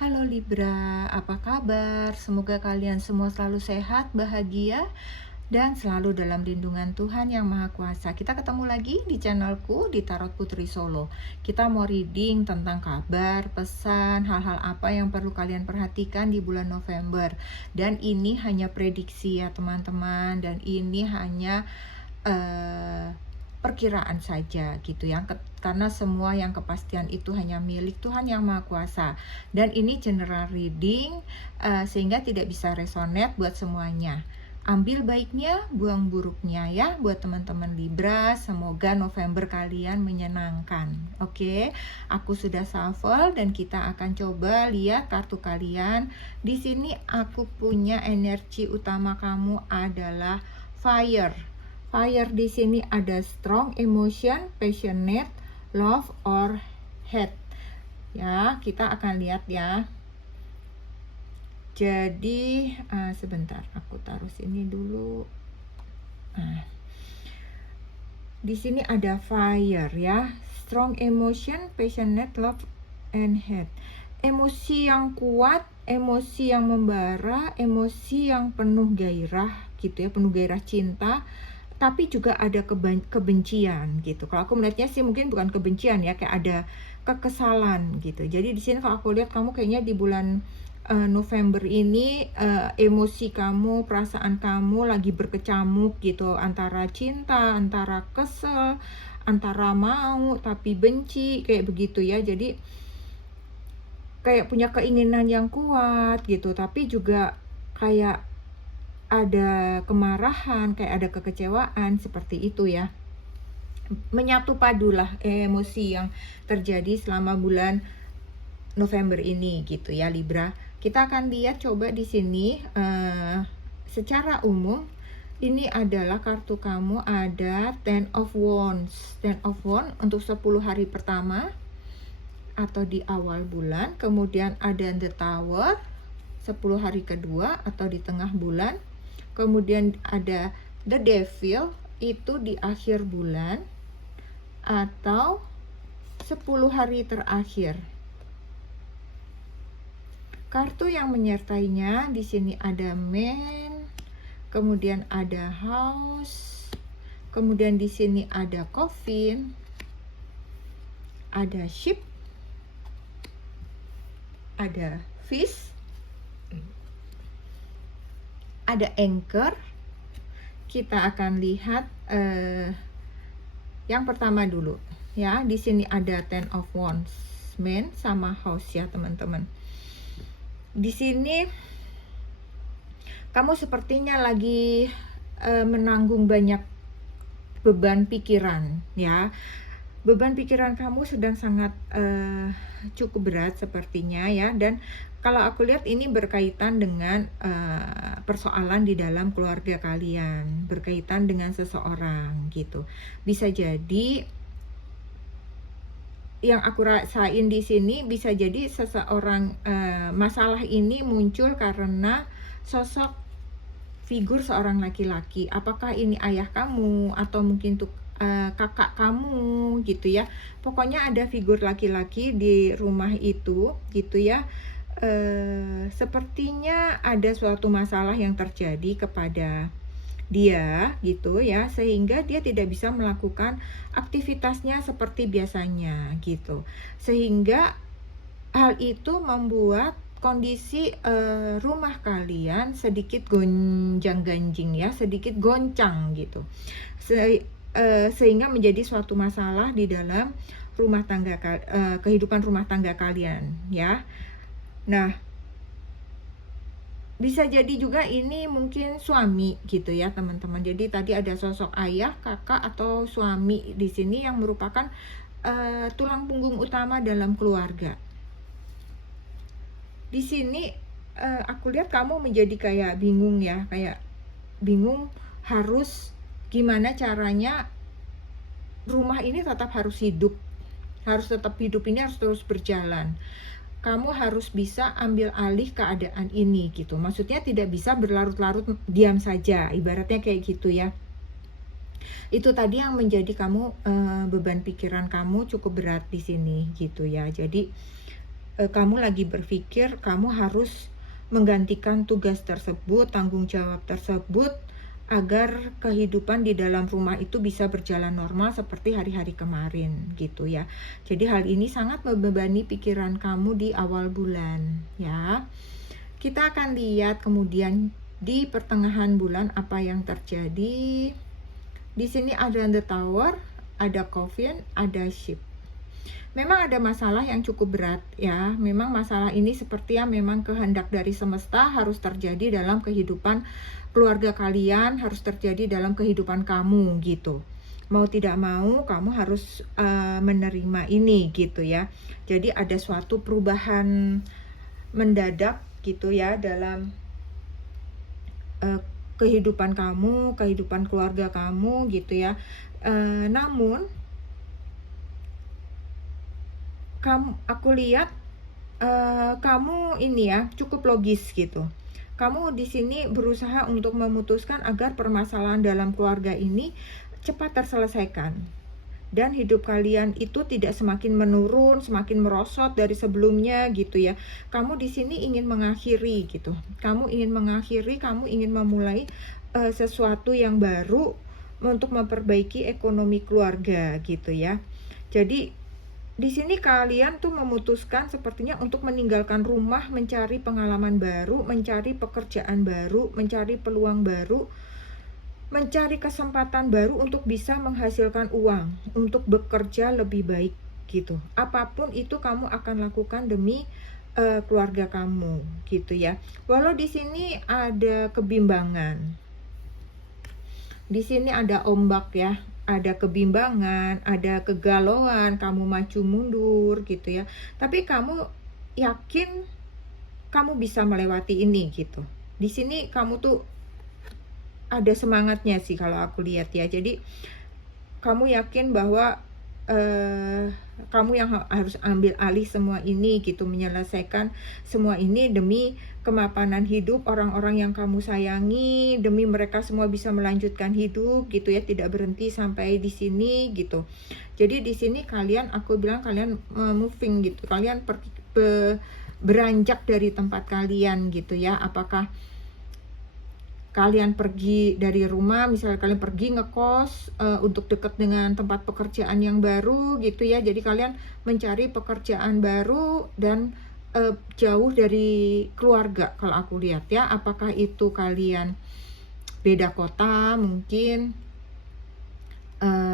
Halo Libra, apa kabar? Semoga kalian semua selalu sehat, bahagia, dan selalu dalam lindungan Tuhan Yang Maha Kuasa. Kita ketemu lagi di channelku di Tarot Putri Solo. Kita mau reading tentang kabar, pesan, hal-hal apa yang perlu kalian perhatikan di bulan November. Dan ini hanya prediksi ya teman-teman, dan ini hanya perkiraan saja gitu ya, karena semua yang kepastian itu hanya milik Tuhan Yang Maha Kuasa, dan ini general reading sehingga tidak bisa resonate buat semuanya. Ambil baiknya, buang buruknya ya buat teman-teman Libra. Semoga November kalian menyenangkan. Oke, aku sudah shuffle dan kita akan coba lihat kartu kalian. Di sini aku punya energi utama kamu adalah fire. Fire di sini ada strong emotion, passionate, love or hate. Ya, kita akan lihat ya. Jadi sebentar, aku taruh sini dulu. Di sini ada fire ya, strong emotion, passionate, love and hate. Emosi yang kuat, emosi yang membara, emosi yang penuh gairah gitu ya, penuh gairah cinta. Tapi juga ada kebencian gitu. Kalau aku melihatnya sih mungkin bukan kebencian ya, kayak ada kekesalan gitu. Jadi di sini kalau aku lihat kamu kayaknya di bulan November ini emosi kamu, perasaan kamu lagi berkecamuk gitu, antara cinta, antara kesel, antara mau tapi benci, kayak begitu ya. Jadi kayak punya keinginan yang kuat gitu, tapi juga kayak ada kemarahan, kayak ada kekecewaan, seperti itu ya. Menyatu padulah emosi yang terjadi selama bulan November ini gitu ya Libra. Kita akan lihat coba di sini secara umum. Ini adalah kartu kamu ada Ten of Wands. Ten of Wands untuk 10 hari pertama atau di awal bulan. Kemudian ada The Tower 10 hari kedua atau di tengah bulan. Kemudian ada The Devil itu di akhir bulan atau 10 hari terakhir. Kartu yang menyertainya di sini ada Man, kemudian ada House, kemudian di sini ada Coffin, ada Ship, ada Fish, ada Anchor. Kita akan lihat yang pertama dulu ya. Di sini ada Ten of Wands, Man sama House ya teman-teman. Di sini kamu sepertinya lagi menanggung banyak beban pikiran ya. Beban pikiran kamu sedang sangat cukup berat sepertinya ya. Dan kalau aku lihat ini berkaitan dengan persoalan di dalam keluarga kalian, berkaitan dengan seseorang gitu. Bisa jadi yang aku rasain di sini, bisa jadi seseorang masalah ini muncul karena sosok figur seorang laki-laki. Apakah ini ayah kamu atau mungkin tuh kakak kamu gitu ya. Pokoknya ada figur laki-laki di rumah itu gitu ya. Sepertinya ada suatu masalah yang terjadi kepada dia gitu ya, sehingga dia tidak bisa melakukan aktivitasnya seperti biasanya gitu. Sehingga hal itu membuat kondisi rumah kalian sedikit gonjang-ganjing ya, sedikit goncang gitu. Sehingga menjadi suatu masalah di dalam rumah tangga kehidupan rumah tangga kalian ya. Nah, bisa jadi juga ini mungkin suami gitu ya teman-teman. Jadi tadi ada sosok ayah, kakak atau suami di sini yang merupakan tulang punggung utama dalam keluarga. Di sini aku lihat kamu menjadi kayak bingung ya, kayak bingung harus gimana caranya rumah ini tetap harus hidup. Harus tetap hidup, ini harus terus berjalan. Kamu harus bisa ambil alih keadaan ini gitu. Maksudnya tidak bisa berlarut-larut diam saja, ibaratnya kayak gitu ya. Itu tadi yang menjadi kamu beban pikiran kamu cukup berat di sini gitu ya. Jadi kamu lagi berpikir kamu harus menggantikan tugas tersebut, tanggung jawab tersebut, agar kehidupan di dalam rumah itu bisa berjalan normal seperti hari-hari kemarin gitu ya. Jadi hal ini sangat membebani pikiran kamu di awal bulan ya. Kita akan lihat kemudian di pertengahan bulan apa yang terjadi. Di sini ada the tower, ada coffin, ada ship. Memang ada masalah yang cukup berat ya. Memang masalah ini sepertinya memang kehendak dari semesta harus terjadi dalam kehidupan keluarga kalian, harus terjadi dalam kehidupan kamu gitu. Mau tidak mau kamu harus menerima ini gitu ya. Jadi ada suatu perubahan mendadak gitu ya dalam kehidupan kamu, kehidupan keluarga kamu gitu ya. Namun aku lihat kamu ini ya cukup logis gitu. Kamu di sini berusaha untuk memutuskan agar permasalahan dalam keluarga ini cepat terselesaikan. Dan hidup kalian itu tidak semakin menurun, semakin merosot dari sebelumnya gitu ya. Kamu di sini ingin mengakhiri gitu. Kamu ingin mengakhiri, kamu ingin memulai sesuatu yang baru untuk memperbaiki ekonomi keluarga gitu ya. Jadi di sini kalian tuh memutuskan sepertinya untuk meninggalkan rumah, mencari pengalaman baru, mencari pekerjaan baru, mencari peluang baru, mencari kesempatan baru untuk bisa menghasilkan uang, untuk bekerja lebih baik gitu. Apapun itu kamu akan lakukan demi keluarga kamu gitu ya. Walau di sini ada kebimbangan. Di sini ada ombak ya. Ada kebimbangan, ada kegalauan, kamu maju mundur gitu ya. Tapi kamu yakin kamu bisa melewati ini gitu. Di sini kamu tuh ada semangatnya sih kalau aku lihat ya. Jadi kamu yakin bahwa kamu yang harus ambil alih semua ini gitu, menyelesaikan semua ini demi kemapanan hidup orang-orang yang kamu sayangi, demi mereka semua bisa melanjutkan hidup gitu ya, tidak berhenti sampai di sini gitu. Jadi di sini kalian, aku bilang kalian moving gitu, kalian beranjak dari tempat kalian gitu ya. Apakah kalian pergi dari rumah, misalnya kalian pergi ngekos untuk dekat dengan tempat pekerjaan yang baru gitu ya. Jadi kalian mencari pekerjaan baru dan jauh dari keluarga kalau aku lihat ya. Apakah itu kalian beda kota, mungkin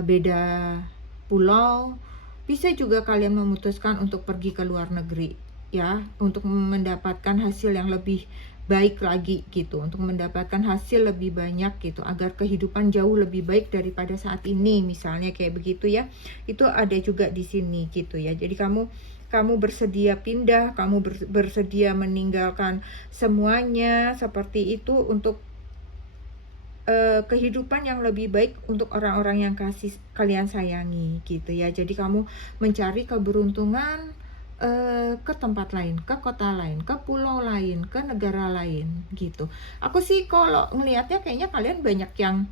beda pulau. Bisa juga kalian memutuskan untuk pergi ke luar negeri ya, untuk mendapatkan hasil yang lebih baik lagi gitu, untuk mendapatkan hasil lebih banyak gitu, agar kehidupan jauh lebih baik daripada saat ini, misalnya kayak begitu ya. Itu ada juga di sini gitu ya. Jadi kamu bersedia pindah, kamu bersedia meninggalkan semuanya seperti itu untuk kehidupan yang lebih baik untuk orang-orang yang kalian sayangi gitu ya. Jadi kamu mencari keberuntungan ke tempat lain, ke kota lain, ke pulau lain, ke negara lain gitu. Aku sih kalau ngelihatnya kayaknya kalian banyak yang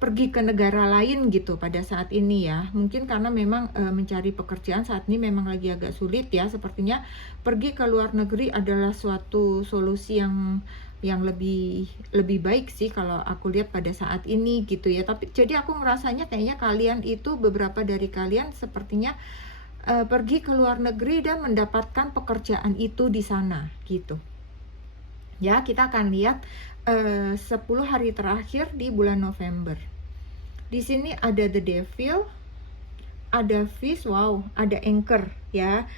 pergi ke negara lain gitu pada saat ini ya. Mungkin karena memang mencari pekerjaan saat ini memang lagi agak sulit ya. Sepertinya pergi ke luar negeri adalah suatu solusi yang lebih baik sih kalau aku lihat pada saat ini gitu ya. Tapi jadi aku ngerasanya kayaknya kalian itu, beberapa dari kalian sepertinya pergi ke luar negeri dan mendapatkan pekerjaan itu di sana gitu. Ya, kita akan lihat 10 hari terakhir di bulan November. Di sini ada the devil, ada fish, wow, ada anchor ya.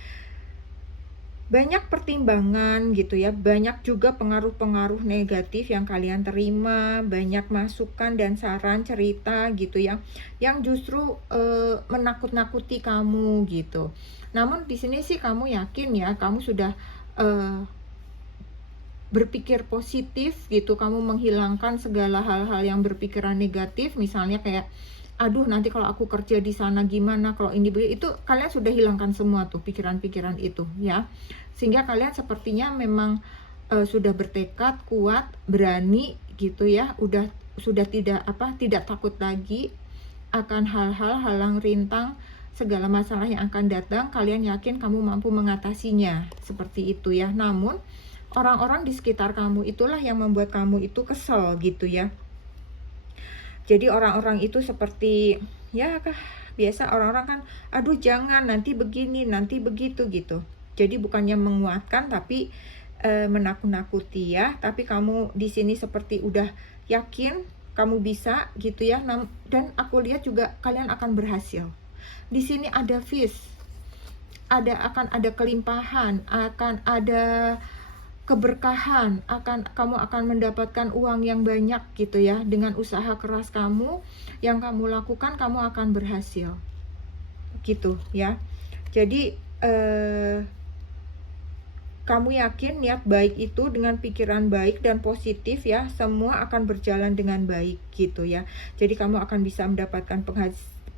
Banyak pertimbangan gitu ya, banyak juga pengaruh-pengaruh negatif yang kalian terima, banyak masukan dan saran cerita gitu ya, yang justru menakut-nakuti kamu gitu. Namun di sini sih kamu yakin ya, kamu sudah berpikir positif gitu, kamu menghilangkan segala hal-hal yang berpikiran negatif, misalnya kayak aduh nanti kalau aku kerja di sana gimana, kalau ini itu kalian sudah hilangkan semua tuh pikiran-pikiran itu ya. Sehingga kalian sepertinya memang sudah bertekad kuat, berani gitu ya, sudah tidak takut lagi akan hal-hal halang rintang segala masalah yang akan datang, kalian yakin kamu mampu mengatasinya. Seperti itu ya. Namun, orang-orang di sekitar kamu itulah yang membuat kamu itu kesel gitu ya. Jadi orang-orang itu seperti, ya biasa orang-orang kan, aduh jangan, nanti begini, nanti begitu gitu. Jadi bukannya menguatkan, tapi menakut-nakuti ya. Tapi kamu di sini seperti udah yakin kamu bisa gitu ya. Dan aku lihat juga kalian akan berhasil. Di sini ada fish, akan ada kelimpahan, akan ada keberkahan, kamu akan mendapatkan uang yang banyak gitu ya. Dengan usaha keras kamu yang kamu lakukan, kamu akan berhasil gitu ya. Jadi kamu yakin niat baik itu dengan pikiran baik dan positif ya, semua akan berjalan dengan baik gitu ya. Jadi kamu akan bisa mendapatkan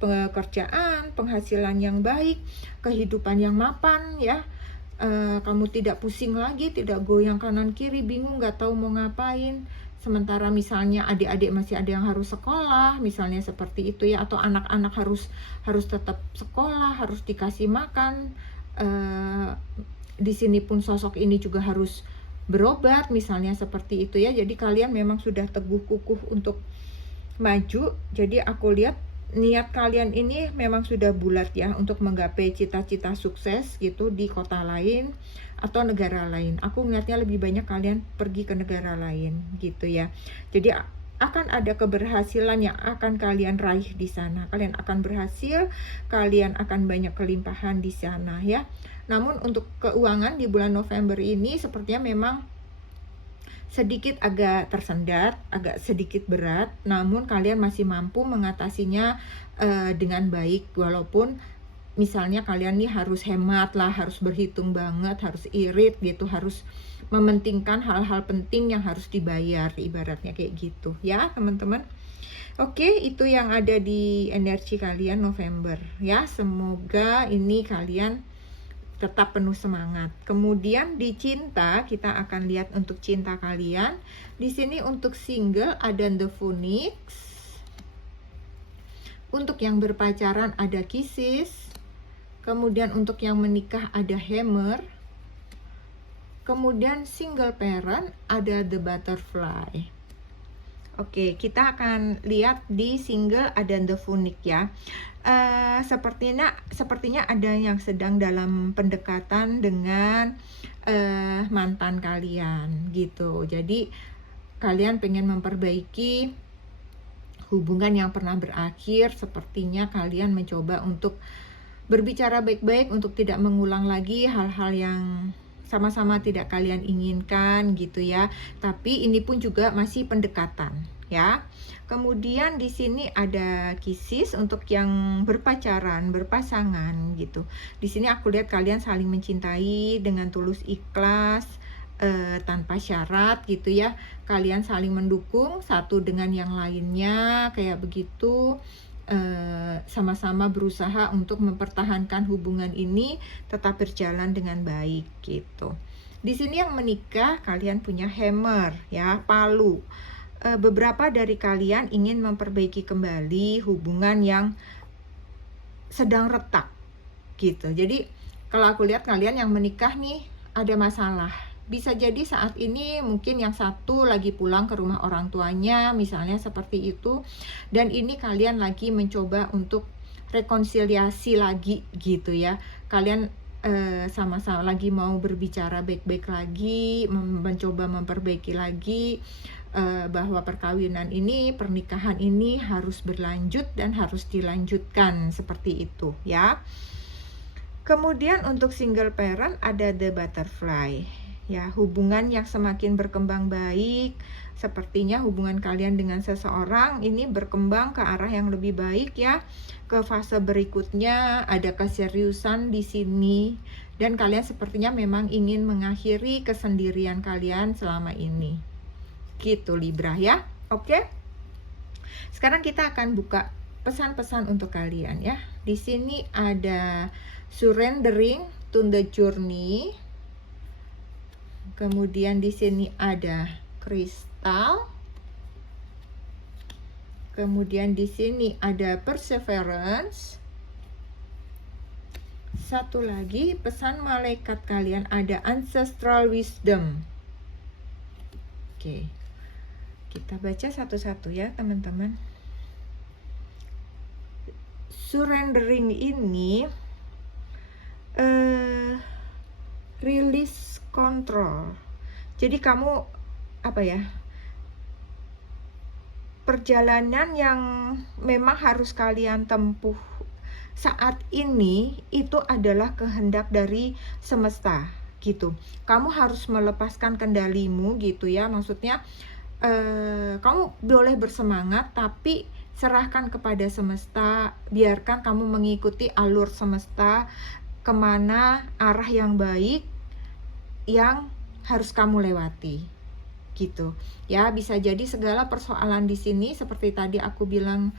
pekerjaan, penghasilan yang baik, kehidupan yang mapan ya. Kamu tidak pusing lagi, tidak goyang kanan kiri, bingung nggak tahu mau ngapain. Sementara misalnya adik-adik masih ada yang harus sekolah, misalnya seperti itu ya, atau anak-anak harus tetap sekolah, harus dikasih makan. Di sini pun sosok ini juga harus berobat, misalnya seperti itu ya. Jadi kalian memang sudah teguh kukuh untuk maju. Jadi aku lihat niat kalian ini memang sudah bulat ya, untuk menggapai cita-cita sukses gitu di kota lain atau negara lain. Aku melihatnya lebih banyak kalian pergi ke negara lain gitu ya. Jadi akan ada keberhasilan yang akan kalian raih di sana. Kalian akan berhasil, kalian akan banyak kelimpahan di sana ya. Namun untuk keuangan di bulan November ini sepertinya memang sedikit agak tersendat, agak sedikit berat, namun kalian masih mampu mengatasinya dengan baik. Walaupun misalnya kalian nih harus hemat lah, harus berhitung banget, harus irit gitu, harus mementingkan hal-hal penting yang harus dibayar, ibaratnya kayak gitu ya teman-teman. Oke, itu yang ada di energi kalian November ya. Semoga ini kalian tetap penuh semangat. Kemudian di cinta kita akan lihat untuk cinta kalian. Di sini untuk single ada The Phoenix. Untuk yang berpacaran ada Kisses. Kemudian untuk yang menikah ada Hammer. Kemudian single parent ada The Butterfly. Oke, kita akan lihat di single ada The Phoenix ya. Sepertinya ada yang sedang dalam pendekatan dengan mantan kalian gitu. Jadi kalian pengen memperbaiki hubungan yang pernah berakhir. Sepertinya kalian mencoba untuk berbicara baik-baik untuk tidak mengulang lagi hal-hal yang sama-sama tidak kalian inginkan gitu ya. Tapi ini pun juga masih pendekatan ya. Kemudian di sini ada Kisses untuk yang berpacaran, berpasangan gitu. Di sini aku lihat kalian saling mencintai dengan tulus ikhlas, tanpa syarat gitu ya. Kalian saling mendukung satu dengan yang lainnya kayak begitu. Sama-sama berusaha untuk mempertahankan hubungan ini tetap berjalan dengan baik gitu. Di sini yang menikah kalian punya Hammer ya, palu. Beberapa dari kalian ingin memperbaiki kembali hubungan yang sedang retak gitu. Jadi kalau aku lihat kalian yang menikah nih ada masalah. Bisa jadi saat ini mungkin yang satu lagi pulang ke rumah orang tuanya, misalnya seperti itu. Dan ini kalian lagi mencoba untuk rekonsiliasi lagi gitu ya. Kalian sama-sama lagi mau berbicara baik-baik lagi, mencoba memperbaiki lagi bahwa perkawinan ini, pernikahan ini harus berlanjut dan harus dilanjutkan seperti itu ya. Kemudian untuk single parent ada The Butterfly ya, hubungan yang semakin berkembang baik. Sepertinya hubungan kalian dengan seseorang ini berkembang ke arah yang lebih baik ya. Ke fase berikutnya ada keseriusan di sini dan kalian sepertinya memang ingin mengakhiri kesendirian kalian selama ini. Gitu Libra ya. Oke. Sekarang kita akan buka pesan-pesan untuk kalian ya. Di sini ada surrendering to the journey. Kemudian di sini ada kristal. Kemudian di sini ada perseverance. Satu lagi pesan malaikat kalian ada ancestral wisdom. Oke, kita baca satu-satu ya teman-teman. Surrendering ini release control. Jadi kamu perjalanan yang memang harus kalian tempuh saat ini itu adalah kehendak dari semesta gitu. Kamu harus melepaskan kendalimu gitu ya. Maksudnya kamu boleh bersemangat tapi serahkan kepada semesta, biarkan kamu mengikuti alur semesta kemana arah yang baik yang harus kamu lewati gitu ya. Bisa jadi segala persoalan di sini seperti tadi aku bilang,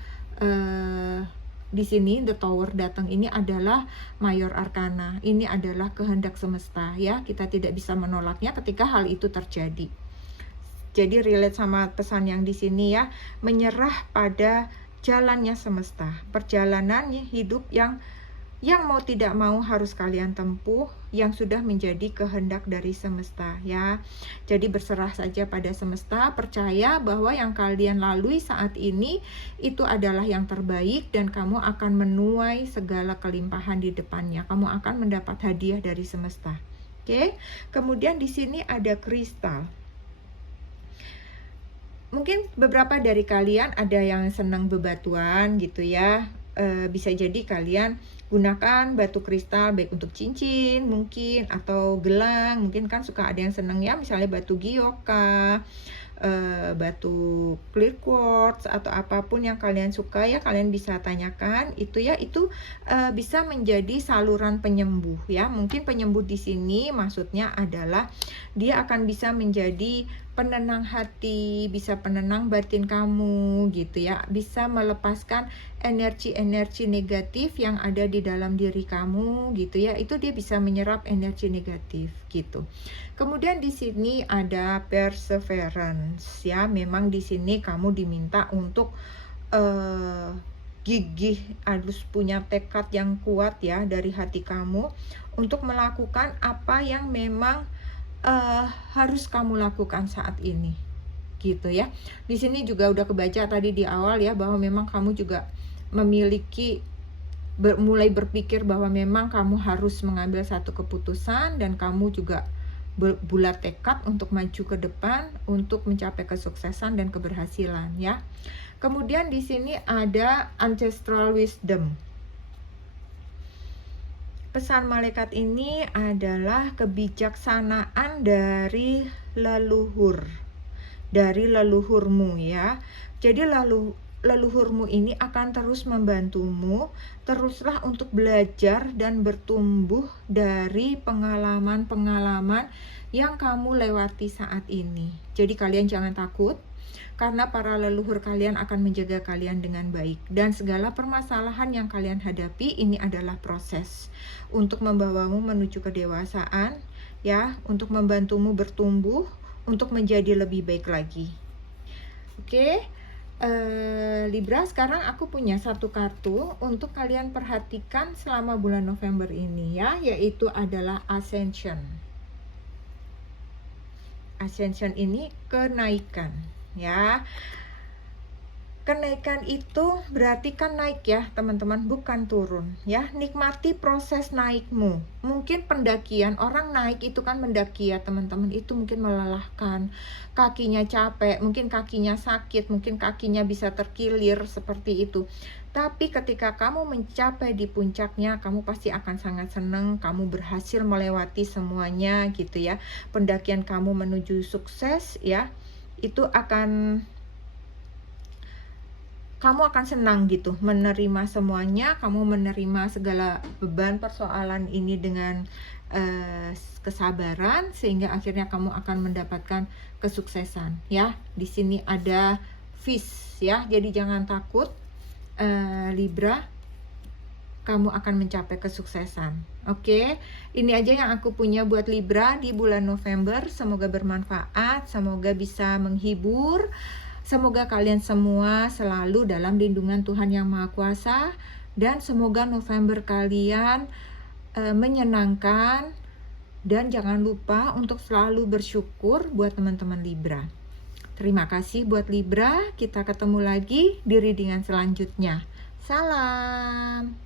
di sini The Tower datang ini adalah Mayor Arcana, ini adalah kehendak semesta ya, kita tidak bisa menolaknya ketika hal itu terjadi. Jadi relate sama pesan yang di sini ya, menyerah pada jalannya semesta, perjalanan hidup yang mau tidak mau harus kalian tempuh, yang sudah menjadi kehendak dari semesta ya. Jadi berserah saja pada semesta, percaya bahwa yang kalian lalui saat ini itu adalah yang terbaik dan kamu akan menuai segala kelimpahan di depannya. Kamu akan mendapat hadiah dari semesta. Oke. Kemudian di sini ada kristal. Mungkin beberapa dari kalian ada yang senang bebatuan gitu ya. Bisa jadi kalian gunakan batu kristal baik untuk cincin mungkin atau gelang. Mungkin kan suka ada yang senang ya, misalnya batu gyoka, batu clear quartz atau apapun yang kalian suka ya, kalian bisa tanyakan itu ya. Itu bisa menjadi saluran penyembuh ya. Mungkin penyembuh di sini maksudnya adalah dia akan bisa menjadi penenang hati, bisa penenang batin kamu gitu ya, bisa melepaskan energi-energi negatif yang ada di dalam diri kamu gitu ya. Itu dia bisa menyerap energi negatif gitu. Kemudian di sini ada perseverance ya. Memang di sini kamu diminta untuk gigih, harus punya tekad yang kuat ya dari hati kamu untuk melakukan apa yang memang harus kamu lakukan saat ini gitu ya. Di sini juga udah kebaca tadi di awal ya, bahwa memang kamu juga memiliki mulai berpikir bahwa memang kamu harus mengambil satu keputusan dan kamu juga bulat tekad untuk maju ke depan untuk mencapai kesuksesan dan keberhasilan ya. Kemudian di sini ada ancestral wisdom. Pesan malaikat ini adalah kebijaksanaan dari leluhur, dari leluhurmu ya. Jadi leluhurmu ini akan terus membantumu, teruslah untuk belajar dan bertumbuh dari pengalaman-pengalaman yang kamu lewati saat ini. Jadi kalian jangan takut, karena para leluhur kalian akan menjaga kalian dengan baik. Dan segala permasalahan yang kalian hadapi ini adalah proses untuk membawamu menuju kedewasaan ya, untuk membantumu bertumbuh, untuk menjadi lebih baik lagi. Oke, Libra, sekarang aku punya satu kartu untuk kalian perhatikan selama bulan November ini ya, yaitu adalah Ascension. Ascension ini kenaikan ya. Kenaikan itu berarti kan naik ya teman-teman, bukan turun ya. Nikmati proses naikmu. Mungkin pendakian, orang naik itu kan mendaki ya teman-teman, itu mungkin melelahkan, kakinya capek, mungkin kakinya sakit, mungkin kakinya bisa terkilir seperti itu. Tapi ketika kamu mencapai di puncaknya, kamu pasti akan sangat senang, kamu berhasil melewati semuanya gitu ya. Pendakian kamu menuju sukses ya, itu kamu akan senang gitu menerima semuanya, kamu menerima segala beban persoalan ini dengan kesabaran, sehingga akhirnya kamu akan mendapatkan kesuksesan ya. Di sini ada fish ya, jadi jangan takut Libra, kamu akan mencapai kesuksesan. Oke, ini aja yang aku punya buat Libra di bulan November. Semoga bermanfaat, semoga bisa menghibur. Semoga kalian semua selalu dalam lindungan Tuhan Yang Maha Kuasa, dan semoga November kalian menyenangkan, dan jangan lupa untuk selalu bersyukur buat teman-teman Libra. Terima kasih buat Libra, kita ketemu lagi di readingan selanjutnya. Salam.